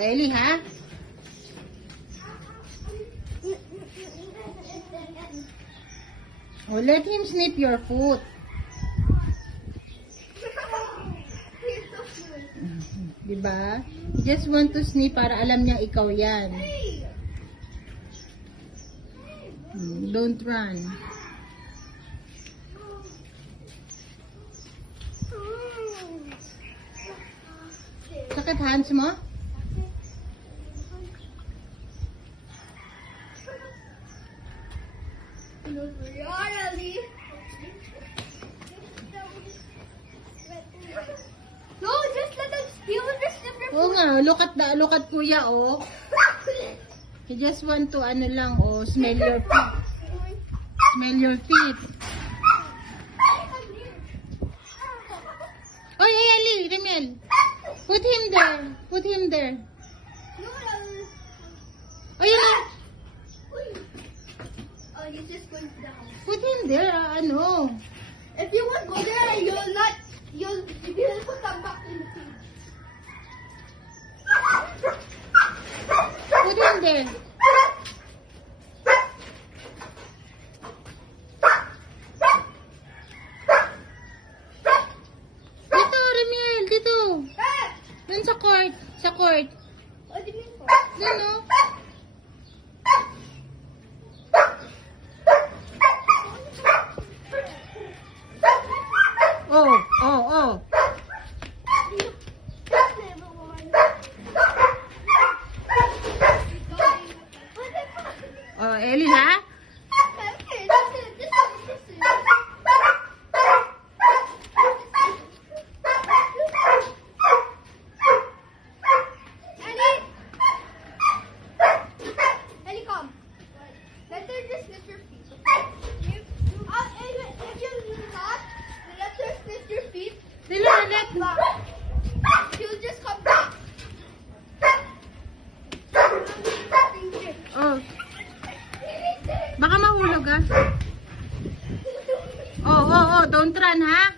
Ellie, ha? Oh, let him snip your foot. Diba? You just want to snip para alam niya ikaw yan. Don't run. Sakit hands mo? No, just let him steal the slipper. Oo nga, look at kuya, oh. He just want to, ano lang, oh, smell your feet. Smell your feet. Oy, Ali, Remel. Put him there. Put him there. Oh, yun. Oh, he's just going to the house. Put him there, ano. If you won't go there, you'll come back in the cage. Put him there. Dito, Remel, dito. Dun sa court. Sa court. What do you mean for? Dun, oh. Oh. Oh, Ellie, ha? Ellie, come. Let her just snip your feet. If you're not, let her snip your feet. She'll just come back. Oh. Baka mahulog, ha? Oh. Don't run, ha?